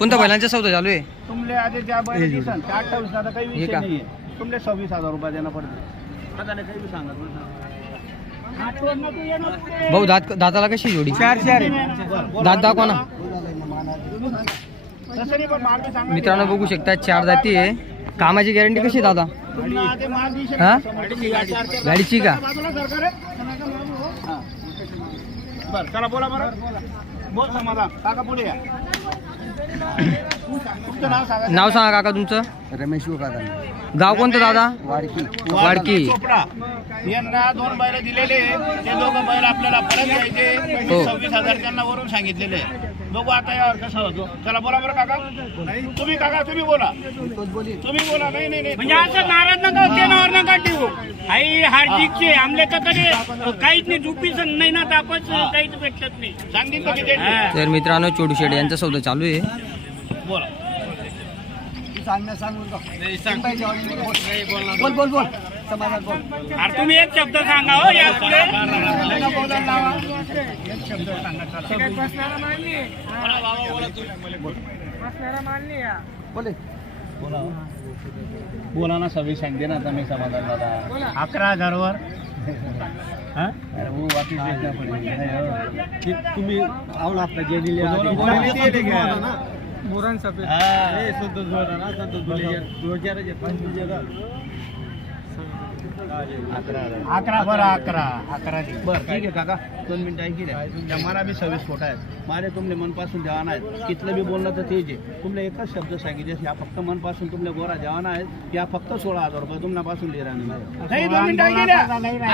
कोणत्या बैलांचा सौदा चालू आहे तुमले आधी ज्या बैल दिसन त्या अठ्ठावीस आता काही हे विषय का? नाहीये तुमले सव्वीस हजार रुपये देणं पडते प्रकारे काही बी सांगा तुम्ही सांगा. भाऊ दात दाताला कशी जोडी चार चार आहे. दात दाखवा ना तसं नाही पण माल बी सांगा. मित्रांनो बघू शकता चार जाती आहे कामाची गॅरंटी कशी आहे दादा तुमला आधी माल दिसेल हा? चार चार. गाडीची का बाजूला सरकार आहे. हा. बरं चला बोला बरं बोल समाधान काका पुढे या नाव सांगा नाव सांगा काका तुमचं? रमेश काका. गाव कोणतं दादा? वाडकी. वाडकी. यांना दोन बैल दिलेले ते दोघं बैल आपल्याला परत द्यायचे हो. सव्वीस हजार त्यांना वरून सांगितलेले बघू आता यावर कसं होतो? चला बोला बरं काका. तुम्ही काका तुम्ही बोला. तुम्ही बोला. नाही नाही नाही. म्हणजे असं नाराज नका तेनावर नका ठेवू आई हार्दिकचे आमले तर कधी काहीच नाही झुपीच नाही ना तापच काहीच भेटत नाही. सांगितलं की. हा. तर मित्रांनो चोडू शेड यांचा सौदा चालू आहे. बोला. बोल बोल बोल समाधान बोल. अरे तुम्ही एक शब्द सांगा हो या पुढे. बोले. बोला ना सव्वीस सांगते ना आता मी समाधान दादा अकरा हजारवर हा? कि तुम्ही आओ ना. आपका जे दिले दोनों बोला अकरा बरं अकरा. अकरा. बरं ठीक आहे काका. दोन मिनिटं ऐकी द्या. मला बी सव्वीस फोटा आहेत. माझे तुमले मनपासून जवान आहेत. कितलं बी बोललं तर तेच आहे. तुमले एकच शब्द सांगितले या फक्त मनपासून तुमले गोरा जवान आहेत. या फक्त सोळा हजार रुपये तुमल्यापासून लिहिरा नाही दोन मिनिटं ऐकी द्या.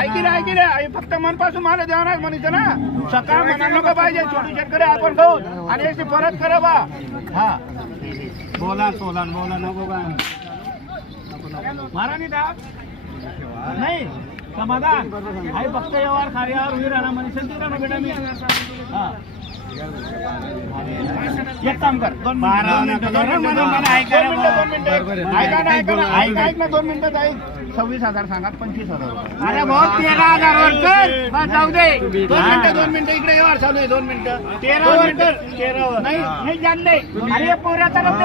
ऐकी द्या ऐकी द्या. फक्त मनपासून मला जवान आहेत म्हणायचं ना. सकाळ म्हणा नको पाहिजे छोटी शेतकरी आपण खाऊ. आणि याची परत करा बा. हा. बोला सोला बोला नको का मारा नाही दाब नाही समाधान. आहे फक्त व्यवहार कार्यावर उभी राहणार म्हणजे संधी ना बेटा मी. हा. एक काम कर. दोन बारा मिनिटं दोन मिनिटं दोन मिनिटं. ऐका ना, दोन मिनिटं. ऐका ना ऐका ना ऐक ऐक ना दोन मिनिटात ऐक सव्वीस हजार सांगा पंचवीस हजार. अरे भाऊ तेरा हजारवर कर बस जाऊ दे. दोन मिनिटं दोन मिनिटं. इकडे व्यवहार चालू आहे दोन मिनिटं. तेरावर कर तेरावर नाही नाही जानले अरे पोऱ्या तरफ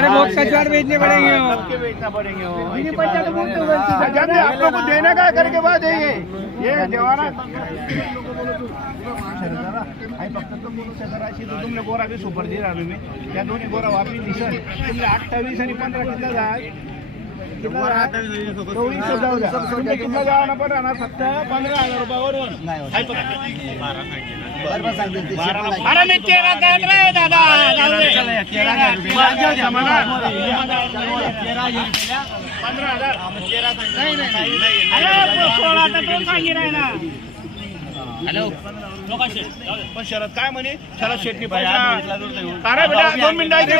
अरे कचवाड़ बेचने पड़ेंगे हो. सबके पड़ेंगे आप लोग को देना क्या करके बाद है ये? ये जवाना आई फक्त तो बोलू शकत अशी तर तुमले गोरा बी सुपर दिला आम्ही मी त्या दोन्ही गोरा वापरी दिसन तुमले अठ्ठावीस आणि पंधरा किती जाय चोवीस जाऊ द्या तुमले किती जावं पण राहणार फक्त पंधरा हजार फक्त. बारा मी तेरा कहत रे दादा. पंधरा हजार. नाही. नाही सोळा तर तो सांगी राही ना हॅलो पण शरद काय म्हणे शरद शेट्टी अरे बेटा दोन मिनिटं ऐकले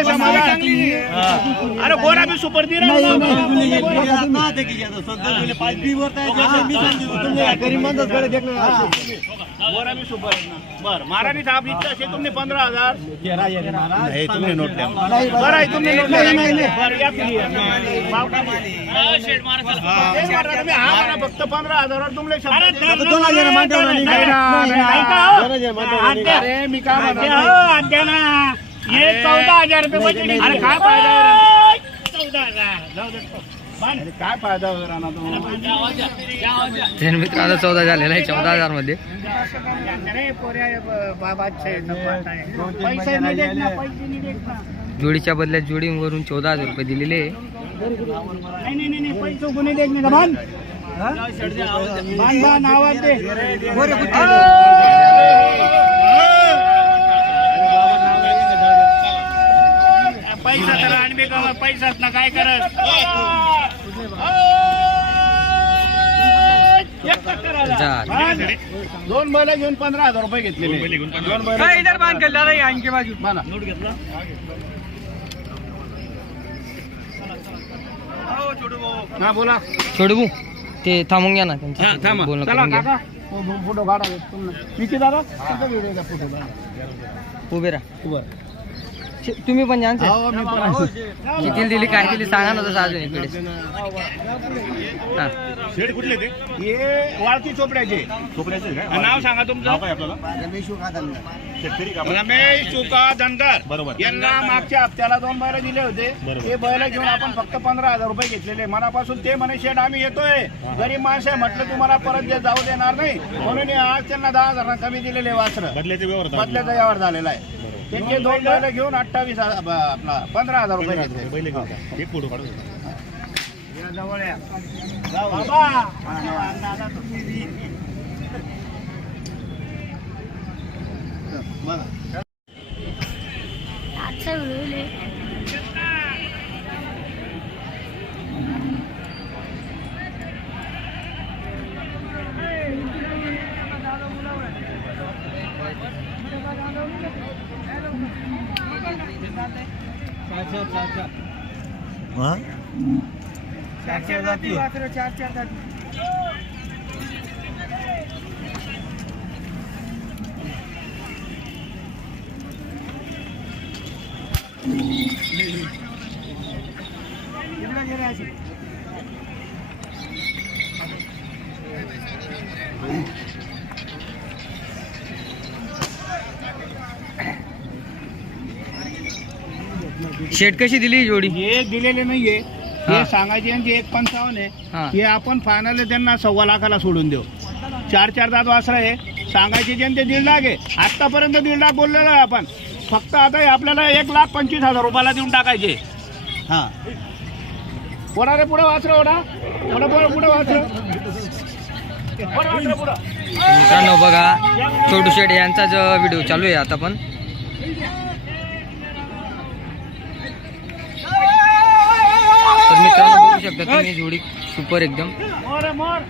अरे गोरा बी सुपर दी सुपर. बर महाराणी साहेब इच्छा असेल तुम्ही पंधरा हजार. नाही तुम्ही नोट द्या. बरं आहे तुम्ही नोट द्या. बरं या तुम्ही या. भाव टाका. तेच म्हणलं तुम्ही हा म्हणा फक्त पंधरा हजारावर तुमले शब्द अरे दिले. दोन हजार नाही ना, नाही, नाही का हो? अरे मी काय हो, ना. हे चौदा हजार रुपये बचत अरे काय फायदा आहे? चौदा हजार. जाऊ दे. अरे काय फायदा वगैरे ना तो तर मित्रांनो चौदा झालेला आहे चौदा हजारमध्ये. जोडीच्या बदल्यात जोडीवरून चौदा हजार रुपये दिलेले आहे. नाही पैसा तर आणबे का पैसाच ना काय करत. दोन बैल घेऊन पंधरा हजार रुपये घेतलेले दोन बैल बांधा. हा बोला. छोडू भाऊ ते थांबून घ्या ना त्यांचं बोलणं चला करून घ्या. काका. हो, हो, फोटो काढा विकी दादा व्हिडिओ फोटो? उभे राहा. शे- तुम्ही पण ना हो sir. किती दिली काय दिली सांगा ना तसं अजून इकडे. हा. शेड कुठले ते? हे वाळकी चोपड्याचे. चोपड्याचे नाव सांगा तुमचं. रमेश काका शेतकरी का आपण? रमेश सुका धनगर. बरोबर. यांना मागच्या हप्त्याला दोन बैल दिले होते. ते बैल घेऊन आपण फक्त पंधरा हजार रुपये घेतलेले. मनापासून ते म्हणे शेठ आम्ही येतोय. गरीब माणसं आहे, म्हटलं तुम्हाला परत जे जाऊ देणार नाही. म्हणून हे आज त्यांना दहा हजार कमी दिलेले वासर. बदल्याचे व्यवहार झालेला आहे. त्यांचे दोन बैल घेऊन अठ्ठावीस हजार- ब- आपला पंधरा हजार रुपये घेतले पहिले घेऊ का? एक फोटो काढू या जवळ या. चार बाबा. दादा, तुम्ही बी. बघा आजचा व्हिडिओ शेट कशी दिली जोडी? हे दिलेले नाहीये. हा. हे. सांगायचे यांचे एक पंचावन्न हा. आहे हे. आपण फायनल त्यांना सव्वा लाखाला सोडून देऊ. चार चार दात वासरा आहे. सांगायचे त्यांचे दीड लाख आहे. आतापर्यंत दीड लाख बोललेलो आहे आपण. फक्त आता हे आपल्याला एक लाख पंचवीस हजार रुपयाला देऊन टाकायचे. हा. पुढा रे पुढे वाचलं ओढा. पुढे पुढे पुढे वाचलं पुढं वाचलं पुढं. मित्रांनो बघा छोटू शेट यांचाच व्हिडिओ चालू आहे आता पण तर मित्रांनो बघू शकता तुम्ही जोडी. सुपर एकदम. मोर मोर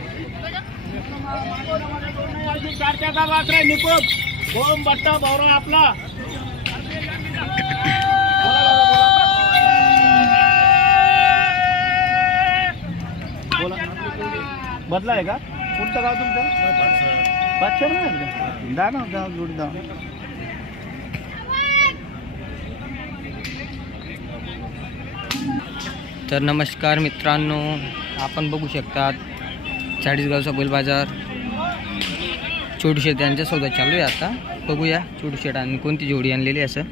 चार चार दात वासरा आहे निकोप दोन बट्टा भवरा आपला बोला बदला आहे का? कोणतं गाव तुमचं? पाचशे. नाही दा ना जोडी दा तर नमस्कार मित्रांनो आपण बघू शकतात चाळीसगावचा बैल बाजार. छोटू शेट यांचा सौदा चालू आहे आता. बघूया छोटी शेट आणि कोणती जोडी आणलेली आहे असं.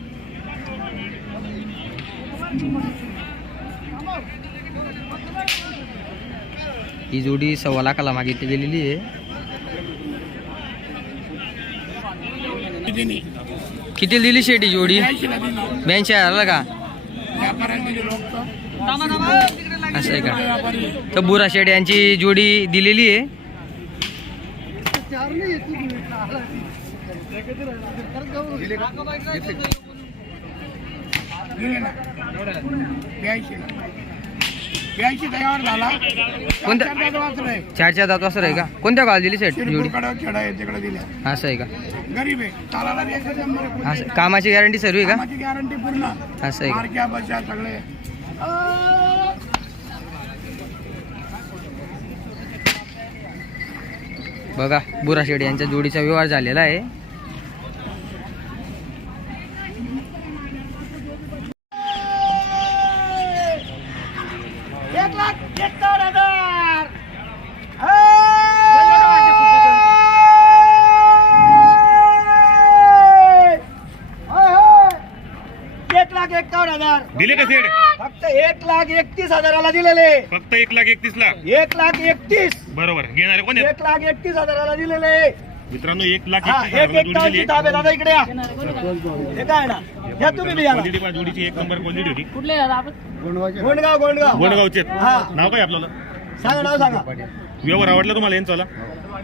ही जोडी सव्वा लाखाला मागितली गेलेली आहे. किती दिली शेटी ही जोडी? ब्याऐंशी हजारला का? असं आहे का? तर बुरा शेड यांची जोडी दिलेली आहे. कोणत्या? चार चार दात वासर आहे का? कोणत्या गावाला दिली सेट जोडी? असं आहे का? गरीब आहे कामाची गॅरंटी सर्व आहे का? कामाची गॅरंटी पूर्ण. असं आहे बघा बुराशेड यांच्या जोडीचा व्यवहार झालेला आहे एक लाख एकावन्न हजार एक लाख एकावन्न हजार दिले का सेड फक्त एक लाख एकतीस हजाराला दिलेले. फक्त एक लाख एकतीस लाख. एक लाख एकतीस. बरोबर. घेणारे कोण आहेत? एक लाख एकतीस हजाराला दिलेले. मित्रांनो एक लाख हा एकतीस एक हजाराला जोडी एकावन्नची दिली ताबे दादा इकडे या. हे काय ना? या तुम्ही बी या ना. क्वालिटी पहा, जोडीची एक नंबर क्वालिटी होती. गोंडगाव गोंडगाव. गोंडगावचे हा. नाव काय आपल्याला? सांगा नाव सांगा. व्यवहार आवडला तुम्हाला यांचा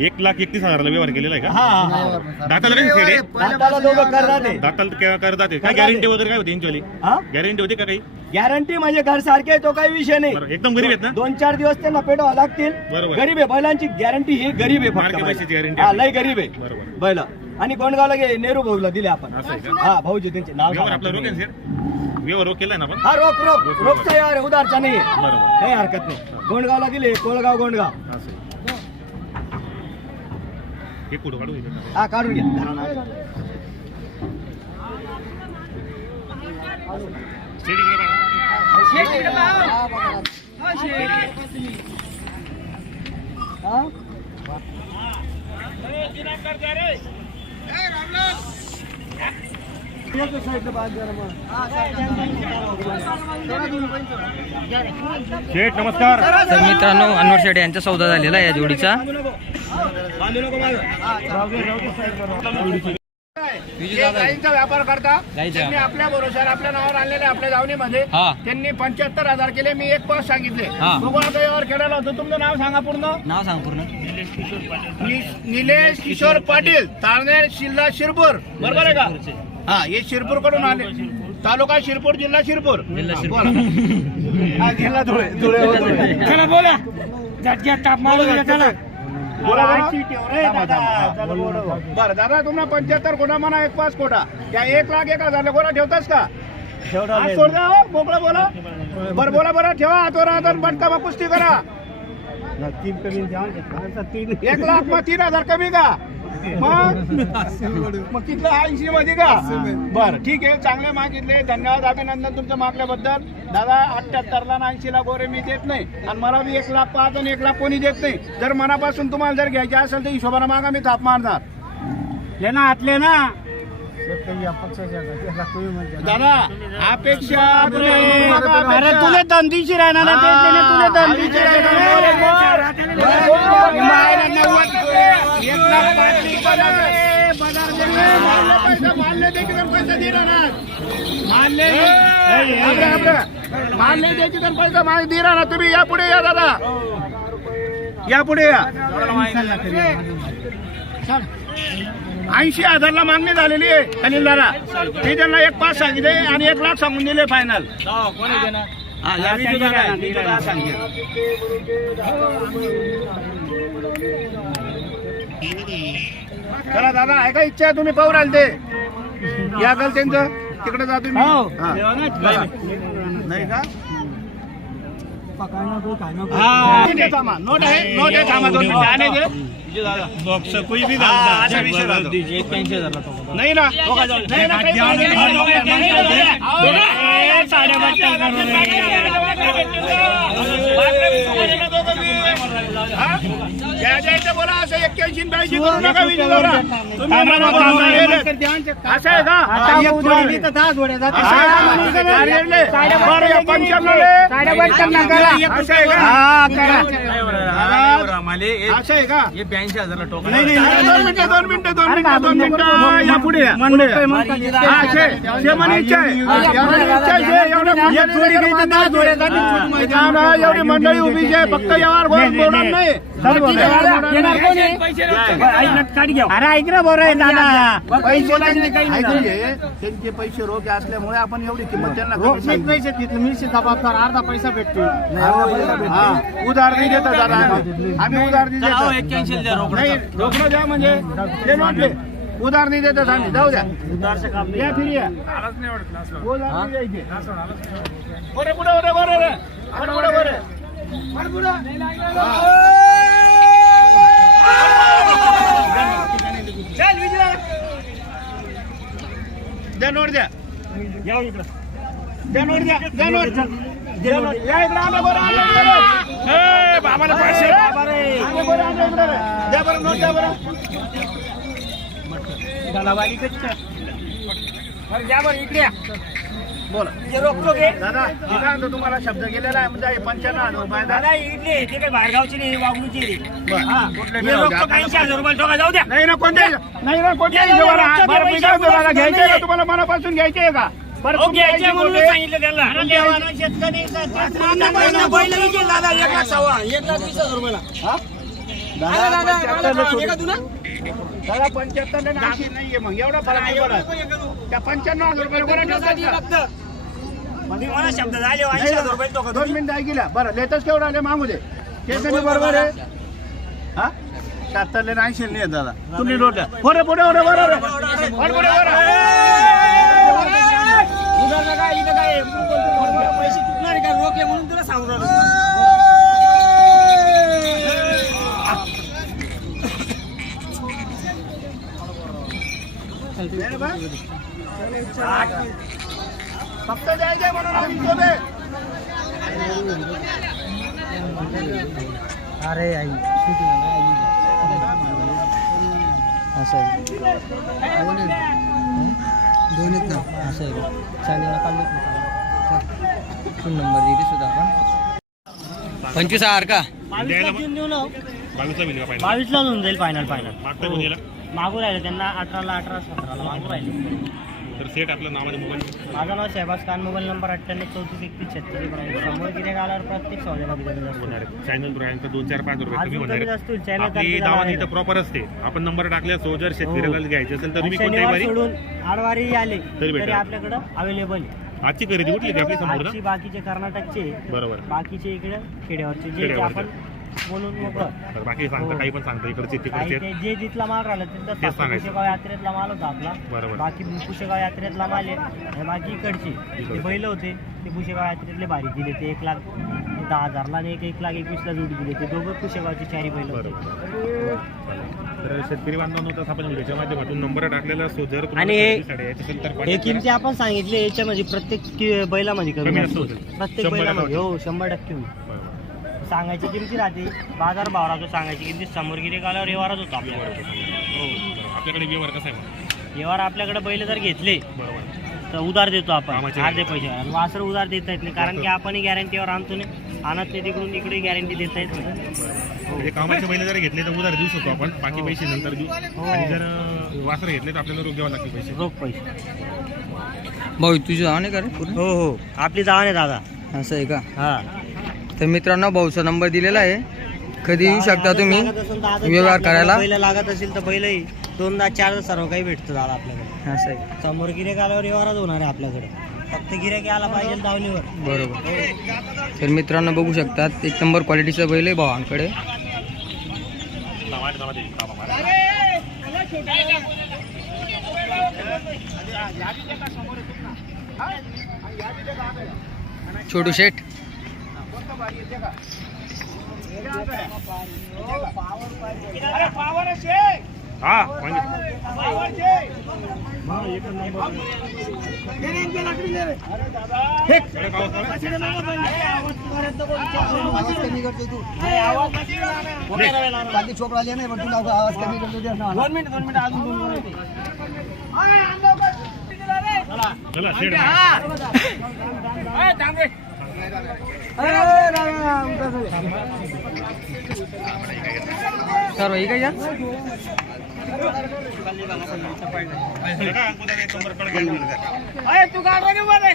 एक लाख एकतीस हजाराला व्यवहार केलेला आहे का? दाताला कशी सेड आहे दाताला दोघं करणार ते. दाताला काय गॅरंटी. वगैरे काय होती यांची हा? गॅरंटी होती का काही? गॅरंटी म्हणजे घर सारखे तो काही विषय नाही. एकदम गरीब आहेत ना? दोन चार दिवस त्यांना पेटवा लागतील. बरोबर. गरीब आहे बैलांची गॅरंटी ही गरीब आहे पैशाची guarantee हा. लय गरीब आहे. बरोबर. बैल. आणि कोणगावला गे नेहरू भाऊला दिले आपण. असं आहे का? हा भाऊजी त्यांचे नाव व्यवहार सांगा आपला रोख आहे तुम्ही. ना सर व्यवहार रोख केलाय ना आपण? हा रोख रोख रोखचा यार आहे, उधारचा नाही. बरोबर. काही हरकत नाही. गोंडगावला दिले कोळगाव गोंडगाव. असं आहे. हे फोटो काढू इथे. हा काढून घ्या धरा नाव. सेट इकडे काढा. हा? शेठ नमस्कार. तर मित्रांनो अनवर शेड यांचा सौदा झालेला आहे या जोडीचा. व्यापार करता त्यांनी आपल्या भरोशावर आपल्या नावावर आणलेले आपल्या दावणीमध्ये. हा. त्यांनी पंच्याहत्तर हजार केले मी एक पाच सांगितले. हा. खेळायला होतं. तुमचं नाव सांगा पूर्ण. नाव सांग पूर्ण. नि- निलेश किशोर पाटील तारनेर जिल्हा शिरपूर. बरोबर आहे का? हा हे शिरपूरकडून आले. तालुका शिरपूर जिल्हा शिरपूर. बोला. हा, जिल्हा धुळे धुळे हो, धुळे. चला बोला. झटक्यात ताप मारू द्या चला. बोला बरं. बरं दादा तुम्हाला पंच्याहत्तर कोटा म्हणा एक पाच कोटा. त्या एक लाख एक हजार गोळा ठेवतास का? हात सोड द्या हो, मोकळं बोला. बरं बोला बरं ठेवा. हातवर हात आणि बटका मग कुस्ती करा. एक लाख मग तीन हजार कमी का? मग? मग तिथलं ऐंशी मध्ये का? बरं ठीक आहे. चांगले मागितले धन्यवाद अभिनंदन तुमचं मागल्याबद्दल. दादा अठ्याहत्तर ला ऐंशी ला गोरे मी देत नाही. आणि मला बी एक लाख पाच आणि एक लाख कोणी देत नाही. जर मनापासून तुम्हाला जर घ्यायचे असेल तर हिशोबाने मागा मी थाप मारणार. लेना हातले ना. दादा अपेक्षा अरे तुले दंदीशी राहणार ना ते तुले मानले द्यायचे पैसा दे राहणार मानले मानले द्यायचे तर पैसा माग दे राहणार तुम्ही या पुढे या दादा. या पुढे या. ऐंशी हजारला मागणी झालेली आहे अनिल दादा. मी त्यांना एक पाच सांगितले आणि एक लाख सांगून दिले फायनल हा चला दादा आहे का इच्छा तुम्ही पाहू राहिले ते. या गल त्यांचं तिकडे जा तुम्ही हा. चला. नाही का नोट आहे थांबा. नोट आहे नोट आहे थांबा दोन मिनिटं. आणे दे. हा, असा विषय राहतो. काही मागे नाही. हा? ज्याचं बोला असं एक्क्याऐंशी ब्याऐंशी करू. नका. असं आहे का असं पंच्याण्णवले. असं आहे का? असं आहे का नाही नाही नाही, दोन मिनिटं दोन मिनिटं दोन मिनिटं दोन मिनिटं. या पुढे या, पुढे. या. हा, शे, शे म्हणे इच्छा आहे. एवढी इच्छा आहे, शे, एवढं हा ना, एवढी मंडळी उभी आहे फक्त यावर वर बोलणार नाही. अरे ऐक ना बरं दादा. पैसे ऐकून घे. त्यांचे पैसे रोखे असल्यामुळे आपण एवढी किंमत त्यांना कमी सांगितली. पैसे तिथं मी जबाबदार अर्धा पैसा भेटतो. हा, उधार नाही देतात दादा. आम्ही आम्ही उधार नाही देतात नाही रोकडं द्या म्हणजे. ते उधार नाही देतात आम्ही. जाऊ द्या. या फिर या. उधार नाही द्यायचे. बरे पुढे बरे बरे बरे. बरे पुढे. बरे बरे पुढे विजय द्या नोट द्या द्या नोट द्या द्या नोट द्या नोट. या इकडे आलं बरं आलं बरं. ए, बाबाला पैसे आलं बरं आलं इकडे द्या बरं नोट द्या बरं. द्या बरं इकडे या. बोला. रोखतो घे दादा तुम्हाला शब्द गेलेला आहे म्हणजे पंच्याण्णव हजार रुपये दादा इडली आहे, ते काही बाहेरगावची नाही वागणूची हे. ऐंशी हजार रुपये ठोका जाऊ द्या. नाही ना कोणत्या नाही ना कोणत्या हिशोबाला? घ्यायचे. तुम्हाला? मनापासून घ्यायचे आहे का? बरं हो, तुमचे घ्यायचे म्हणून सांगितलं हा? सोडून- दादा पंच्याहत्तर ऐंशी नाहीये मग एवढा फरक नाही पडत त्या पंच्याण्णव हजार रुपये बरं दोन मिनिटं ऐकल्या बरं लेटेस्ट केवढं आले मागू दे केसरी बरोबर आहे हा शहात्तरले ऐंशी नाही दादा तुम्ही लोट द्या पुढे पुढे पुढे बरोबर पुढे पुढे उधारला काय इथं काय पैसे चुकणार आहे का रोखे म्हणून तुला सांगू राहिलो. फक्त द्यायचे म्हणून आम्ही शोधे अरे आई असं आहे. दोन आहेत का असं आहे का? चालेल काढले फोन नंबर दिली सुद्धा आपण. पंचवीस हजार का? बावीसला होऊन जाईल फायनल फायनल मागू राहिले त्यांना अठराला अठरा सतराला मागू राहिले. तर सेट आपलं नावाने मोबाईल माझं नाव शहबाज खान मोबाईल नंबर अठ्ठ्याण्णव चौतीस एकतीस छत्तीस समोर गिरे आल्यावर प्रत्येक असतं. होणार चॅनल यांचं दोन चार पाच रुपये कमी अजून होणार आहे. इथं प्रॉपर असते. आपण नंबर टाकले असो जर शेतकऱ्याला घ्यायचे असेल तर तुम्ही कोणत्याही शनिवार वारी सोडून आडवारी आले तरी भेटेल. तरी आपल्याकडं अवेलेबल आजची खरेदी कुठली आपली आजची बाकीचे कर्नाटकचे बरोबर. बाकीचे इकडे खेड्यावरचे जे जे खेड्यावरचे. आपण बोलून मोकळं तर बाकी सांगता हो. काही पण सांगता इकडचे काही तिकडचे ते जे जिथला माल राहिला तिथं तेच सांगायचं. पुशेगाव यात्रेतला माल होता आपला बरोबर. बाकी पुशेगाव यात्रेतला माल आहे आणि बाकी इकडचे ते. बैल होते ते पुशेगाव यात्रेतले भारी दिले ते एक लाख दहा हजारला आणि एक एक लाख एकवीसला जोडी दिले ते दोघं पुशेगावचे चारी बैल होते बरोबर तर शेतकरी बांधवांनो तसं आपण व्हिडिओच्या माध्यमातून नंबर टाकलेला असतो जर तुम्हाला आणि हे- खरेदीसाठी यायचं असेल तर हे contact किमती आपण सांगितले याच्यामध्ये प्रत्येक कि- बैलामध्ये कमी कमी जास्त जास्त होतील. होतील. प्रत्येक शंभर बैलामध्ये टक्के हो शंभर टक्के होईल करा. सांगायची किमती राहते? बाजार भाव राहतो सांगायची किमती समोर गिरे गाल्यावर व्यवहारच होतो आपल्याकडे. हो. आपल्याकडे व्यवहार कसा आहे? व्यवहार आपल्याकडे बैल जर घेतले बरोबर. तर उधार देतो आपण कामाचे अर्धे पैसे. आणि वासर उधार देता येत नाही कारण की आपणही गॅरंटीवर आणतो नाही आणत नाही तिकडून इकडे गॅरंटी देता येत नाही. म्हणजे कामाचे बैल जर घेतले तर उधार देऊ शकतो आपण. बाकी हो. पैसे नंतर देऊ. हो. आणि जर अं, वासर घेतले तर आपल्याला रोख द्यावं लागतील पैसे. रोख पैसे. भाऊ तुझं नाव नाही का रे पूर्ण हो हो. आपली जाण आहे दादा. असं आहे का? हा. तर मित्रांनो भाऊचा नंबर दिलेला आहे. कधी येऊ शकता तुम्ही? व्यवहार करायला. बैल लागत असेल तर बैलही दोनदा चारदा सर्व काही भेटतं दादा आपल्याकडे. असं आहे. समोर गिरेक आल्यावर व्यवहारच होणार आहे आपल्याकडे. फक्त गिरेक आला पाहिजे दावणीवर बरोबर. तर मित्रांनो बघू शकतात एक नंबर क्वालिटीचा बैल आहे भावांकडे. नावाने नावाने कामा मारा. छोटू शेठ अरे पावर आहे हा म्हणजे पावर दोन मिनिट दोन मिनिट अजून दोन मिनिट चला. शेड सर्व ही काय यार अरे तू गाडवा घेऊन मध्ये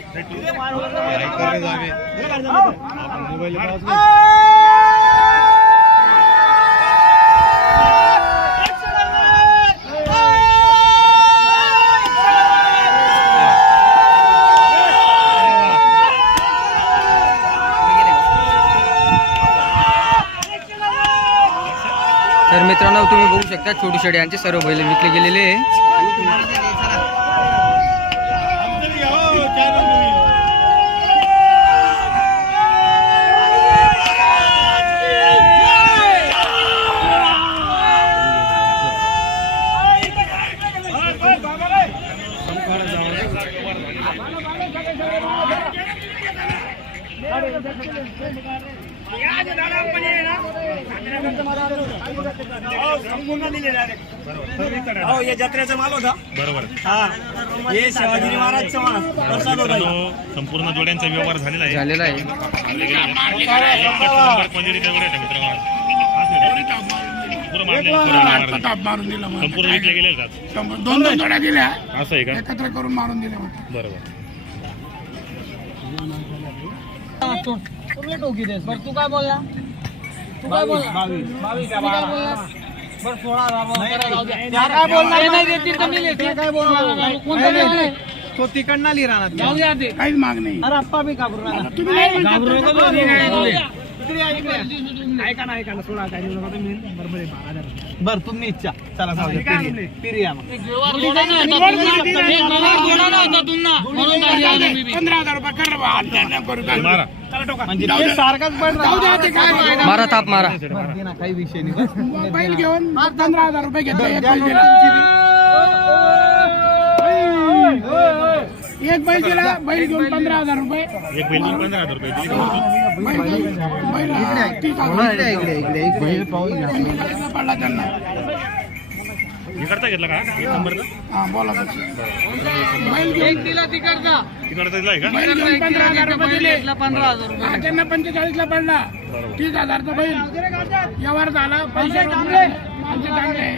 तर मित्रांनो तुम्ही बघू शकता छोटी छोटी यांचे सर्व बैल विकले गेलेले. हो या जत्रेचा माल होता. बरोबर. हा. हे शिवाजी महाराजचा माल प्रसाद होता मित्रांनो संपूर्ण जोड्यांचा व्यवहार झालेला आहे. झालेला आहे. एकच नंबर क्वालिटी तेवढे आहेत मित्रांनो पुरं मारलेलं, पुरं मारलेलं. संपूर्ण विकले गेले का दोन दोन जोड्या दिल्या असं आहे का? एकत्र करून मारून दिल्या बरोबर. तू काय बोलला? तू काय बोलला? बावीस काय बोलला? बरं सोळा काय बोलणार? नाही देतील तर मी देतील. काय बोलणार? कोणतं नाही तो तिकडनं लिहिला ना जाऊ द्या ते. काहीच माग नाही. अरे अप्पा बी घाबरू नका. तुम्ही नाही म्हणता. घाबरू नका काय. इकडे या, इकडे या. ऐका ना ऐका ना सोळा काय देऊ नका तुम्ही. बरोबर आहे बारा हजार बर तुम्ही इच्छा. चला जाऊ द्या, पिरी पिरी या मग. पंधरा हजार रुपये कर बा, हात द्या, नको करू काय. मारा. म्हणजे ते सारखाच बैल जाऊ द्या ते काय फायदा. मारा ना काही विषय नाही बस. बैल घेऊन पंधरा हजार रुपये घेतले दिला एक बैल दिला बैल घेऊन पंधरा हजार रुपये. एक बैल दोन पंधरा हजार रुपये. दिले. बैल बैल तीस हजार इकडे इकडे इकडे इकडे. बैल पडला त्यांना. इकडचा घेतला का? एक नंबरचा? हा बोला तशी. बैल घेऊन एक दिला तिकडचा. तिकडचा दिला आहे का? बैल घेऊन पंधरा हजार रुपये दिले. घेतला पंधरा हजार रुपये. त्यांना पंचेचाळीसला पडला. तीस हजारचा बैल. व्यवहार झाला. पैसे चांगले. माणसं चांगले.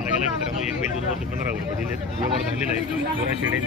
अय! गेला मित्रांनो एक बैल दोन वर्ष पंधरा रुपये दिले व्यवहार झालेला आहे गोऱ्या शेडे